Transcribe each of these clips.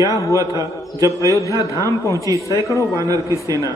क्या हुआ था जब अयोध्या धाम पहुंची सैकड़ों वानर की सेना।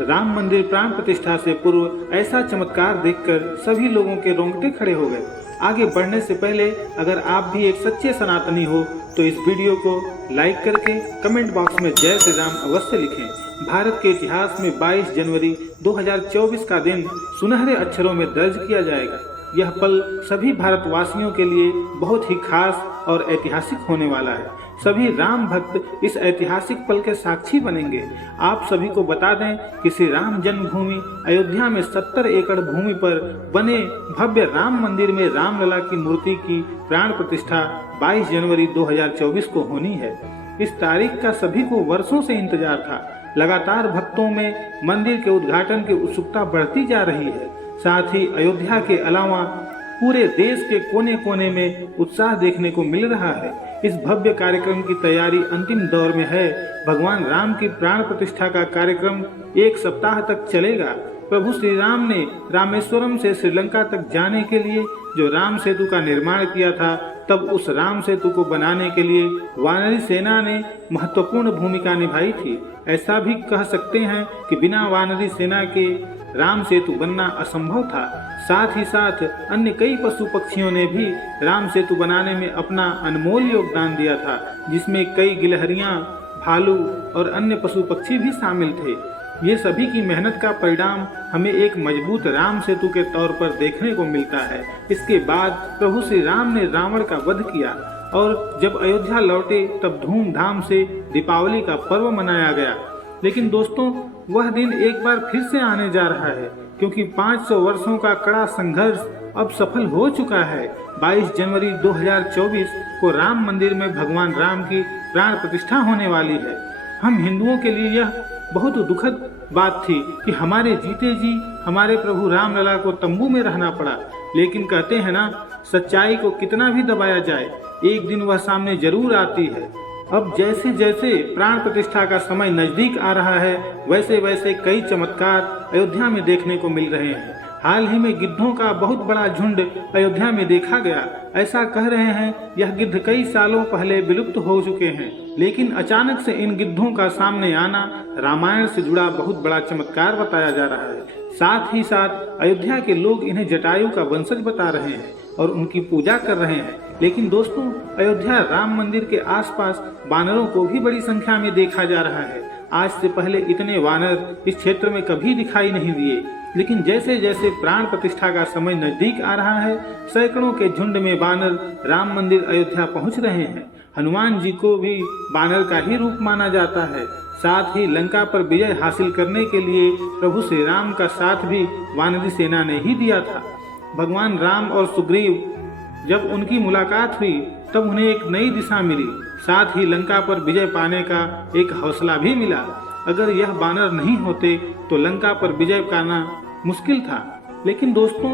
राम मंदिर प्राण प्रतिष्ठा से पूर्व ऐसा चमत्कार देखकर सभी लोगों के रोंगटे खड़े हो गए। आगे बढ़ने से पहले अगर आप भी एक सच्चे सनातनी हो तो इस वीडियो को लाइक करके कमेंट बॉक्स में जय श्री राम अवश्य लिखें। भारत के इतिहास में 22 जनवरी 2024 का दिन सुनहरे अक्षरों में दर्ज किया जाएगा। यह पल सभी भारतवासियों के लिए बहुत ही खास और ऐतिहासिक होने वाला है। सभी राम भक्त इस ऐतिहासिक पल के साक्षी बनेंगे। आप सभी को बता दें कि श्री राम जन्मभूमि अयोध्या में 70 एकड़ भूमि पर बने भव्य राम मंदिर में रामलला की मूर्ति की प्राण प्रतिष्ठा 22 जनवरी 2024 को होनी है। इस तारीख का सभी को वर्षों से इंतजार था। लगातार भक्तों में मंदिर के उद्घाटन की उत्सुकता बढ़ती जा रही है। साथ ही अयोध्या के अलावा पूरे देश के कोने कोने में उत्साह देखने को मिल रहा है। इस भव्य कार्यक्रम की तैयारी अंतिम दौर में है। भगवान राम की प्राण प्रतिष्ठा का कार्यक्रम 1 सप्ताह तक चलेगा। प्रभु श्री राम ने रामेश्वरम से श्रीलंका तक जाने के लिए जो राम सेतु का निर्माण किया था, तब उस राम सेतु को बनाने के लिए वानरी सेना ने महत्वपूर्ण भूमिका निभाई थी। ऐसा भी कह सकते हैं कि बिना वानरी सेना के राम सेतु बनना असंभव था। साथ ही साथ अन्य कई पशु पक्षियों ने भी राम सेतु बनाने में अपना अनमोल योगदान दिया था, जिसमें कई गिलहरियां, भालू और अन्य पशु पक्षी भी शामिल थे। ये सभी की मेहनत का परिणाम हमें एक मजबूत राम सेतु के तौर पर देखने को मिलता है। इसके बाद प्रभु श्री राम ने रावण का वध किया और जब अयोध्या लौटे तब धूमधाम से दीपावली का पर्व मनाया गया। लेकिन दोस्तों, वह दिन एक बार फिर से आने जा रहा है, क्योंकि 500 वर्षों का कड़ा संघर्ष अब सफल हो चुका है। 22 जनवरी 2024 को राम मंदिर में भगवान राम की प्राण प्रतिष्ठा होने वाली है। हम हिंदुओं के लिए यह बहुत दुखद बात थी कि हमारे जीते जी हमारे प्रभु रामलला को तंबू में रहना पड़ा। लेकिन कहते हैं ना, सच्चाई को कितना भी दबाया जाए, एक दिन वह सामने जरूर आती है। अब जैसे जैसे प्राण प्रतिष्ठा का समय नजदीक आ रहा है, वैसे वैसे कई चमत्कार अयोध्या में देखने को मिल रहे हैं। हाल ही में गिद्धों का बहुत बड़ा झुंड अयोध्या में देखा गया। ऐसा कह रहे हैं यह गिद्ध कई सालों पहले विलुप्त हो चुके हैं, लेकिन अचानक से इन गिद्धों का सामने आना रामायण से जुड़ा बहुत बड़ा चमत्कार बताया जा रहा है। साथ ही साथ अयोध्या के लोग इन्हें जटायु का वंशज बता रहे हैं और उनकी पूजा कर रहे हैं। लेकिन दोस्तों, अयोध्या राम मंदिर के आसपास वानरों को भी बड़ी संख्या में देखा जा रहा है। आज से पहले इतने वानर इस क्षेत्र में कभी दिखाई नहीं दिए, लेकिन जैसे जैसे प्राण प्रतिष्ठा का समय नजदीक आ रहा है, सैकड़ों के झुंड में वानर राम मंदिर अयोध्या पहुंच रहे हैं। हनुमान जी को भी वानर का ही रूप माना जाता है। साथ ही लंका पर विजय हासिल करने के लिए प्रभु श्री राम का साथ भी वानरी सेना ने ही दिया था। भगवान राम और सुग्रीव जब उनकी मुलाकात हुई तब उन्हें एक नई दिशा मिली। साथ ही लंका पर विजय पाने का एक हौसला भी मिला। अगर यह वानर नहीं होते तो लंका पर विजय पाना मुश्किल था। लेकिन दोस्तों,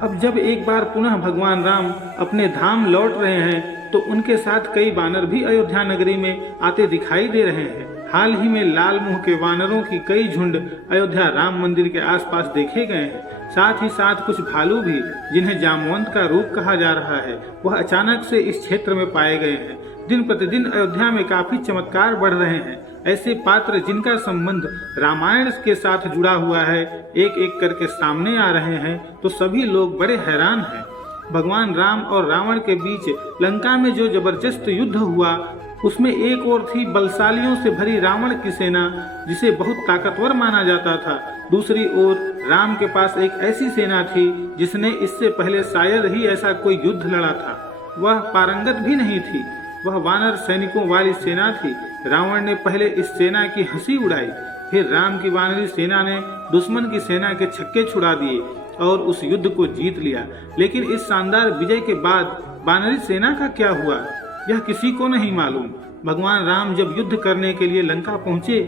अब जब एक बार पुनः भगवान राम अपने धाम लौट रहे हैं तो उनके साथ कई वानर भी अयोध्या नगरी में आते दिखाई दे रहे हैं। हाल ही में लाल मुंह के वानरों की कई झुंड अयोध्या राम मंदिर के आसपास देखे गए हैं। साथ ही साथ कुछ भालू भी, जिन्हें जामवंत का रूप कहा जा रहा है, वह अचानक से इस क्षेत्र में पाए गए हैं। दिन प्रतिदिन अयोध्या में काफी चमत्कार बढ़ रहे हैं। ऐसे पात्र जिनका संबंध रामायण के साथ जुड़ा हुआ है, एक एक करके सामने आ रहे हैं, तो सभी लोग बड़े हैरान हैं। भगवान राम और रावण के बीच लंका में जो जबरदस्त युद्ध हुआ, उसमें एक ओर थी बलशालियों से भरी रावण की सेना, जिसे बहुत ताकतवर माना जाता था। दूसरी ओर राम के पास एक ऐसी सेना थी जिसने इससे पहले शायद ही ऐसा कोई युद्ध लड़ा था। वह पारंगत भी नहीं थी। वह वानर सैनिकों वाली सेना थी। रावण ने पहले इस सेना की हंसी उड़ाई, फिर राम की वानरी सेना ने दुश्मन की सेना के छक्के छुड़ा दिए और उस युद्ध को जीत लिया। लेकिन इस शानदार विजय के बाद वानरी सेना का क्या हुआ, यह किसी को नहीं मालूम। भगवान राम जब युद्ध करने के लिए लंका पहुंचे,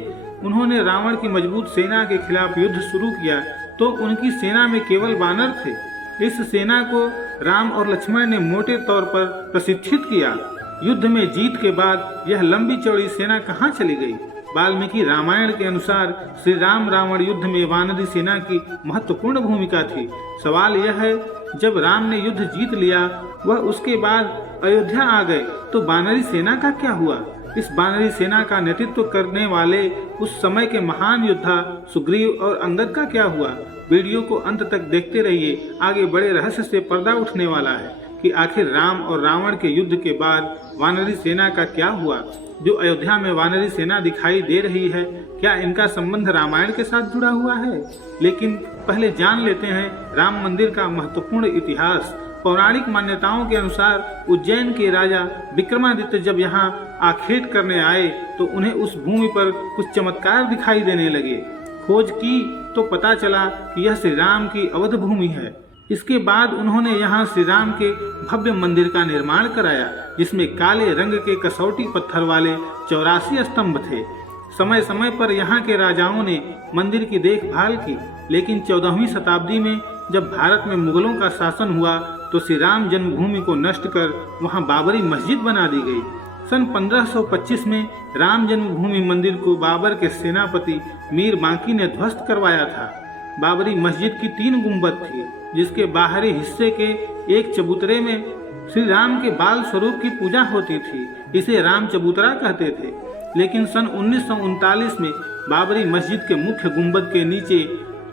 उन्होंने रावण की मजबूत सेना के खिलाफ युद्ध शुरू किया, तो उनकी सेना में केवल वानर थे। इस सेना को राम और लक्ष्मण ने मोटे तौर पर प्रशिक्षित किया। युद्ध में जीत के बाद यह लंबी चौड़ी सेना कहाँ चली गई? वाल्मीकि रामायण के अनुसार श्री राम रावण युद्ध में वानरी सेना की महत्वपूर्ण भूमिका थी। सवाल यह है, जब राम ने युद्ध जीत लिया, वह उसके बाद अयोध्या आ गए, तो वानरी सेना का क्या हुआ? इस वानरी सेना का नेतृत्व करने वाले उस समय के महान योद्धा सुग्रीव और अंगद का क्या हुआ? वीडियो को अंत तक देखते रहिए, आगे बड़े रहस्य से पर्दा उठने वाला है कि आखिर राम और रावण के युद्ध के बाद वानरी सेना का क्या हुआ। जो अयोध्या में वानरी सेना दिखाई दे रही है, क्या इनका संबंध रामायण के साथ जुड़ा हुआ है? लेकिन पहले जान लेते हैं राम मंदिर का महत्वपूर्ण इतिहास। पौराणिक मान्यताओं के अनुसार उज्जैन के राजा विक्रमादित्य जब यहाँ आखेट करने आए तो उन्हें उस भूमि पर कुछ चमत्कार दिखाई देने लगे। खोज की तो पता चला कि यह श्री राम की अवध भूमि है। इसके बाद उन्होंने यहाँ श्री राम के भव्य मंदिर का निर्माण कराया, जिसमें काले रंग के कसौटी पत्थर वाले 84 स्तंभ थे। समय समय पर यहाँ के राजाओं ने मंदिर की देखभाल की, लेकिन 14वीं शताब्दी में जब भारत में मुगलों का शासन हुआ तो श्री राम जन्मभूमि को नष्ट कर वहाँ बाबरी मस्जिद बना दी गई। सन 1525 में राम जन्मभूमि मंदिर को बाबर के सेनापति मीर बांकी ने ध्वस्त करवाया था। बाबरी मस्जिद की 3 गुंबद थी, जिसके बाहरी हिस्से के एक चबूतरे में श्री राम के बाल स्वरूप की पूजा होती थी। इसे राम चबूतरा कहते थे। लेकिन सन 1939 में बाबरी मस्जिद के मुख्य गुंबद के नीचे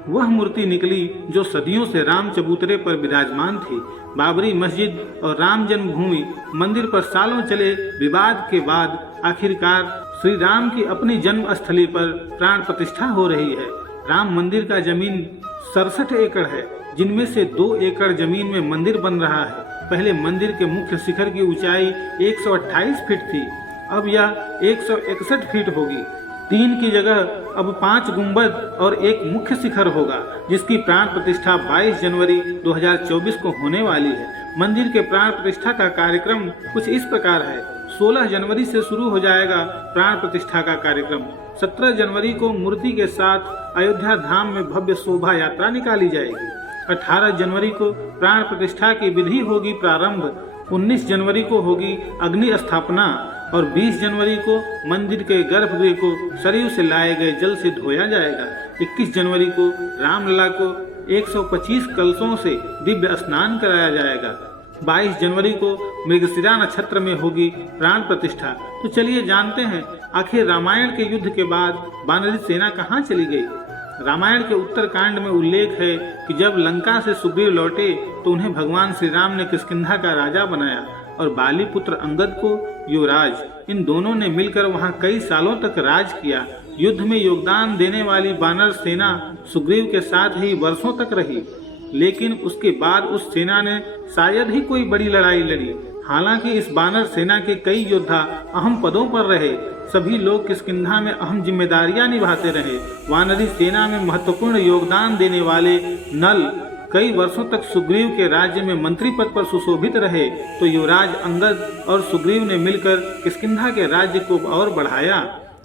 वह मूर्ति निकली जो सदियों से राम चबूतरे पर विराजमान थी। बाबरी मस्जिद और राम जन्मभूमि मंदिर पर सालों चले विवाद के बाद आखिरकार श्री राम की अपनी जन्म स्थली पर प्राण प्रतिष्ठा हो रही है। राम मंदिर का जमीन 67 एकड़ है, जिनमें से 2 एकड़ जमीन में मंदिर बन रहा है। पहले मंदिर के मुख्य शिखर की ऊंचाई 128 फीट थी, अब यह 161 फीट होगी। 3 की जगह अब 5 गुंबद और एक मुख्य शिखर होगा, जिसकी प्राण प्रतिष्ठा 22 जनवरी 2024 को होने वाली है। मंदिर के प्राण प्रतिष्ठा का कार्यक्रम कुछ इस प्रकार है। 16 जनवरी से शुरू हो जाएगा प्राण प्रतिष्ठा का कार्यक्रम। 17 जनवरी को मूर्ति के साथ अयोध्या धाम में भव्य शोभा यात्रा निकाली जाएगी। 18 जनवरी को प्राण प्रतिष्ठा की विधि होगी प्रारंभ। 19 जनवरी को होगी अग्नि स्थापना और 20 जनवरी को मंदिर के गर्भगृह को सरयू से लाए गए जल से धोया जाएगा। 21 जनवरी को रामलला को 125 कलशों से दिव्य स्नान कराया जाएगा। 22 जनवरी को मृगशिरा नक्षत्र में होगी प्राण प्रतिष्ठा। तो चलिए जानते हैं आखिर रामायण के युद्ध के बाद वानरी सेना कहाँ चली गई। रामायण के उत्तरकांड में उल्लेख है कि जब लंका से सुग्रीव लौटे तो उन्हें भगवान श्री राम ने किष्किंधा का राजा बनाया और बाली पुत्र अंगद को युवराज। इन दोनों ने मिलकर वहां कई सालों तक राज किया। युद्ध में योगदान देने वाली वानर सेना सुग्रीव के साथ ही वर्षों तक रही, लेकिन उसके बाद उस सेना ने शायद ही कोई बड़ी लड़ाई लड़ी। हालांकि इस वानर सेना के कई योद्धा अहम पदों पर रहे। सभी लोग किष्किंधा में अहम जिम्मेदारियां निभाते रहे। वानरी सेना में महत्वपूर्ण योगदान देने वाले नल कई वर्षों तक सुग्रीव के राज्य में मंत्री पद पर सुशोभित रहे। तो युवराज अंगद और सुग्रीव ने मिलकर किष्किंधा के राज्य को और बढ़ाया।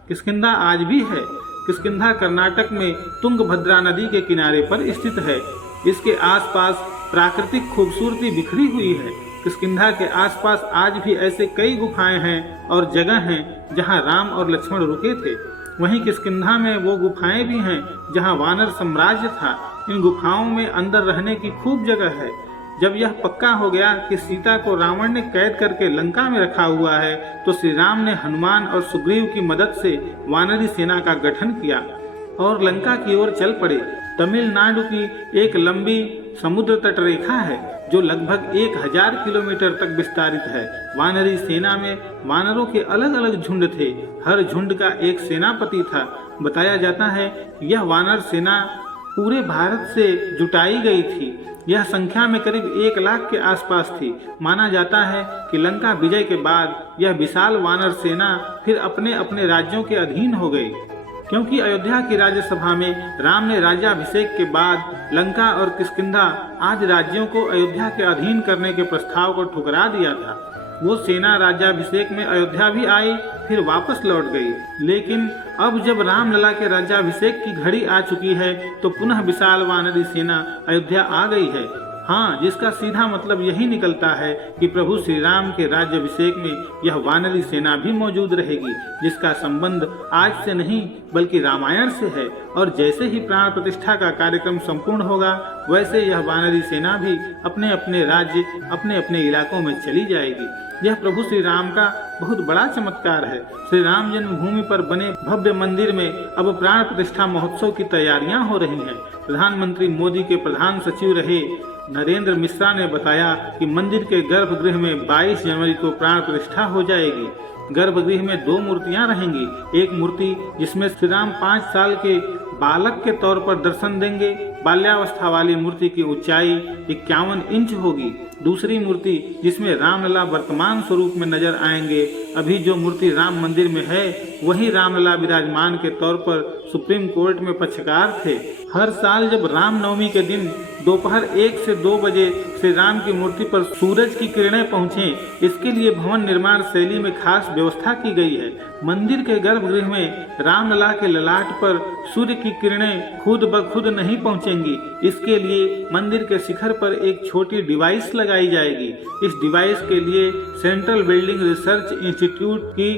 किष्किंधा आज भी है। किष्किंधा कर्नाटक में तुंगभद्रा नदी के किनारे पर स्थित है। इसके आसपास प्राकृतिक खूबसूरती बिखरी हुई है। किष्किंधा के आसपास आज भी ऐसे कई गुफाएं हैं और जगह हैं जहां राम और लक्ष्मण रुके थे। वहीं किष्किंधा में वो गुफाएं भी हैं जहां वानर साम्राज्य था। इन गुफाओं में अंदर रहने की खूब जगह है। जब यह पक्का हो गया कि सीता को रावण ने कैद करके लंका में रखा हुआ है, तो श्री राम ने हनुमान और सुग्रीव की मदद से वानरी सेना का गठन किया और लंका की ओर चल पड़े। तमिलनाडु की एक लंबी समुद्र तट रेखा है जो लगभग 1000 किलोमीटर तक विस्तारित है। वानरी सेना में वानरों के अलग अलग झुंड थे। हर झुंड का एक सेनापति था। बताया जाता है यह वानर सेना पूरे भारत से जुटाई गई थी। यह संख्या में करीब 1 लाख के आसपास थी। माना जाता है कि लंका विजय के बाद यह विशाल वानर सेना फिर अपने अपने राज्यों के अधीन हो गई, क्योंकि अयोध्या की राज्यसभा में राम ने राज्याभिषेक के बाद लंका और किष्किंधा आदि राज्यों को अयोध्या के अधीन करने के प्रस्ताव को ठुकरा दिया था। वो सेना राज्याभिषेक में अयोध्या भी आई, फिर वापस लौट गई। लेकिन अब जब रामलला के राज्याभिषेक की घड़ी आ चुकी है तो पुनः विशाल वानरी सेना अयोध्या आ गई है। हाँ, जिसका सीधा मतलब यही निकलता है कि प्रभु श्री राम के राज्याभिषेक में यह वानरी सेना भी मौजूद रहेगी, जिसका संबंध आज से नहीं बल्कि रामायण से है। और जैसे ही प्राण प्रतिष्ठा का कार्यक्रम संपूर्ण होगा, वैसे यह वानरी सेना भी अपने अपने राज्य, अपने अपने इलाकों में चली जाएगी। यह प्रभु श्री राम का बहुत बड़ा चमत्कार है। श्री राम जन्मभूमि पर बने भव्य मंदिर में अब प्राण प्रतिष्ठा महोत्सव की तैयारियां हो रही हैं। प्रधानमंत्री मोदी के प्रधान सचिव रहे नरेंद्र मिश्रा ने बताया कि मंदिर के गर्भगृह में 22 जनवरी को प्राण प्रतिष्ठा हो जाएगी। गर्भगृह में 2 मूर्तियां रहेंगी। एक मूर्ति जिसमें श्री राम 5 साल के बालक के तौर पर दर्शन देंगे। बाल्यावस्था वाली मूर्ति की ऊंचाई 51 इंच होगी। दूसरी मूर्ति जिसमें रामलला वर्तमान स्वरूप में नजर आएंगे। अभी जो मूर्ति राम मंदिर में है, वही रामलला विराजमान के तौर पर सुप्रीम कोर्ट में पक्षकार थे। हर साल जब रामनवमी के दिन दोपहर 1 से 2 बजे श्री राम की मूर्ति पर सूरज की किरणें पहुँचें, इसके लिए भवन निर्माण शैली में खास व्यवस्था की गई है। मंदिर के गर्भगृह में रामलला के ललाट पर सूर्य की किरणें खुद ब खुद नहीं पहुंचेंगी। इसके लिए मंदिर के शिखर पर एक छोटी डिवाइस लगाई जाएगी। इस डिवाइस के लिए सेंट्रल बिल्डिंग रिसर्च इंस्टीट्यूट की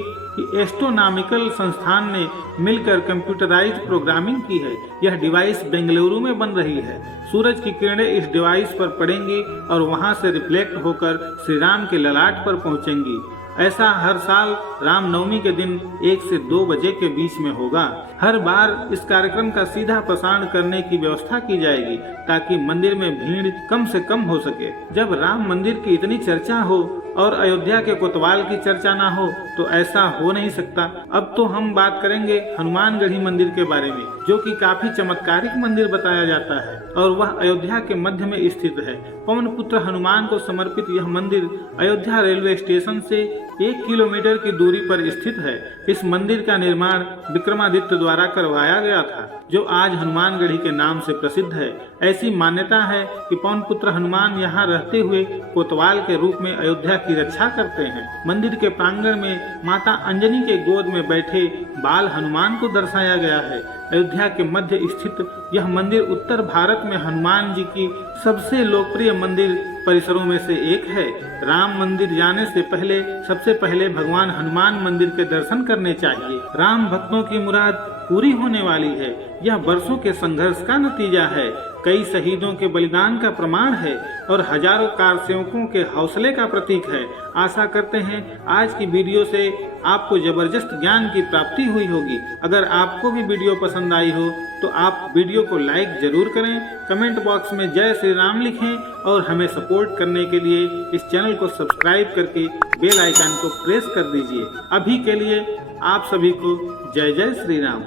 एस्ट्रोनॉमिकल संस्थान ने मिलकर कंप्यूटराइज प्रोग्रामिंग की है। यह डिवाइस बेंगलुरु में बन रही है। सूरज की किरणें इस डिवाइस पर पड़ेंगी और वहां से रिफ्लेक्ट होकर श्री राम के ललाट पर पहुंचेंगी। ऐसा हर साल रामनवमी के दिन 1 से 2 बजे के बीच में होगा। हर बार इस कार्यक्रम का सीधा प्रसारण करने की व्यवस्था की जाएगी ताकि मंदिर में भीड़ कम से कम हो सके। जब राम मंदिर की इतनी चर्चा हो और अयोध्या के कोतवाल की चर्चा ना हो तो ऐसा हो नहीं सकता। अब तो हम बात करेंगे हनुमानगढ़ी मंदिर के बारे में, जो कि काफी चमत्कारिक मंदिर बताया जाता है और वह अयोध्या के मध्य में स्थित है। पवन पुत्र हनुमान को समर्पित यह मंदिर अयोध्या रेलवे स्टेशन से 1 किलोमीटर की दूरी पर स्थित है। इस मंदिर का निर्माण विक्रमादित्य द्वारा करवाया गया था, जो आज हनुमानगढ़ी के नाम से प्रसिद्ध है। ऐसी मान्यता है कि पवन पुत्र हनुमान यहाँ रहते हुए कोतवाल के रूप में अयोध्या की रक्षा करते हैं। मंदिर के प्रांगण में माता अंजनी के गोद में बैठे बाल हनुमान को दर्शाया गया है। अयोध्या के मध्य स्थित यह मंदिर उत्तर भारत में हनुमान जी की सबसे लोकप्रिय मंदिर परिसरों में से एक है। राम मंदिर जाने से पहले सबसे पहले भगवान हनुमान मंदिर के दर्शन करने चाहिए। राम भक्तों की मुराद पूरी होने वाली है। यह वर्षों के संघर्ष का नतीजा है, कई शहीदों के बलिदान का प्रमाण है और हजारों कार सेवकों के हौसले का प्रतीक है। आशा करते हैं आज की वीडियो से आपको जबरदस्त ज्ञान की प्राप्ति हुई होगी। अगर आपको भी वीडियो पसंद आई हो तो आप वीडियो को लाइक जरूर करें, कमेंट बॉक्स में जय श्री राम लिखें और हमें सपोर्ट करने के लिए इस चैनल को सब्सक्राइब करके बेल आइकन को प्रेस कर दीजिए। अभी के लिए आप सभी को जय जय श्री राम।